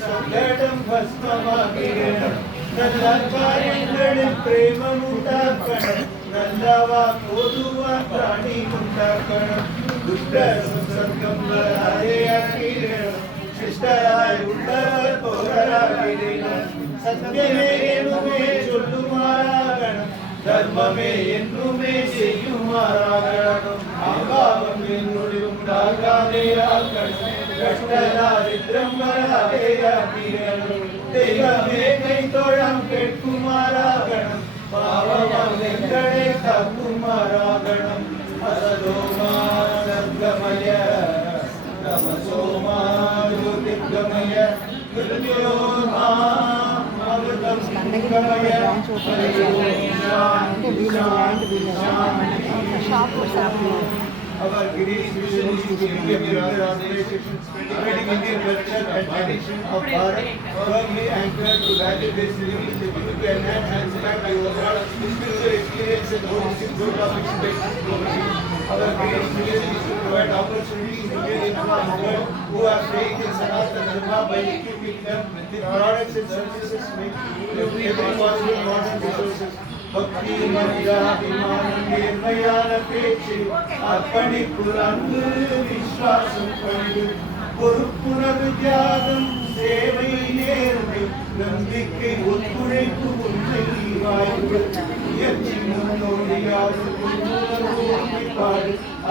சங்கடம் பஸ்மமாகிடணும் நல்ல காரியங்களில் பிரேமம் உண்டாக்கணும் நல்லவா பொதுவா பிராணி உண்டாக்கணும் துஷ்டரும் சங்கம் வராதேயாக்கிடணும் சிஷ்டராய் உள்ளவர் போராடிடணும் சத்தியமே என்னுமே சொல்லுமாறாகணும் தர்மமே என்னுமே செய்யுமாறாகணும் ஆபாவம் என்னுடைய உண்டாகாதேயாக்கணும் கஷ்டதாரித்ரம் வராதேயாக்கிடணும் தெய்வமே கை தோழம் கேட்குமாறாகணும் பாவம் எங்களை காக்குமாறாகணும் அசதோமா சர்க்கமய தமசோமா ஜோதிர்கமய மிருத்யோர்மா அமிர்தம் கமய Our Girish mission is to give other organizations spreading Indian culture and tradition of Bharat, firmly anchored to value-based living, to enhance and expand the overall spiritual experience and holistic growth of mission-based globally. Our Girish mission is to provide opportunities to Indian influencers who are faith in Sanatana Dharma by equipping them with products and services with every possible modern resources. பக்தி மரியாதிமானம் நேர்மையான பேச்சு அர்ப்பணிப்பு அன்பு விசுவாசம் பணிவு பொறுப்புணர்வு தியாகம் சேவை நேர்மை நம்பிக்கை ஒத்துழைப்பு உண்மை வாய்ப்பு முயற்சி முன்னோடியாடு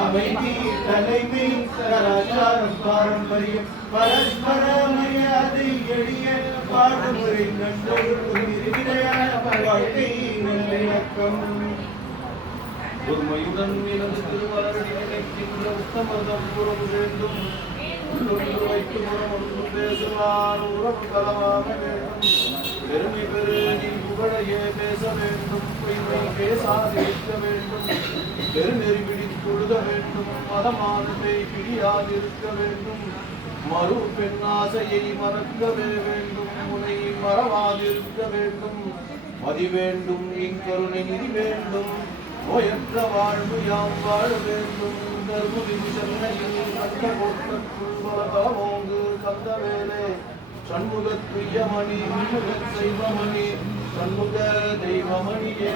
அமைதி தலைமை கலாச்சாரம் பாரம்பரியம் பரஸ்பர மரியாதை எளிய பாடுமுறை நன்றோடு நிலையான வாழ்க்கை நல்லிணக்கம் பொறுமையுடன் எனது திருவாரடி நினைக்கின்ற உத்தமதம் புறம் வேண்டும் உள்ளொன்று வைத்து புறம் பேசுவான் உறவு கலவாக வேண்டும் பெருமை பெரு நீ புகழையே பேச வேண்டும் பொய்மை பேசாதிருக்க வேண்டும் பெருநெறி பிடித்துழுத வேண்டும் மதமானதை பிரியாதிருக்க வேண்டும் மறு பெண்ணாசையை மறக்கவே வேண்டும் முனை மறவாதிருக்க வேண்டும் மதி வேண்டும் இக்கருணை நிதி வேண்டும் நோயற்ற வாழ்வு யாம் வாழ வேண்டும் தர்மவிதி சென்னையில் கண்ட கோட்டக்குள் வளதோங்கு கந்த வேலே சண்முக துய்யமணி சண்முக தெய்வமணியே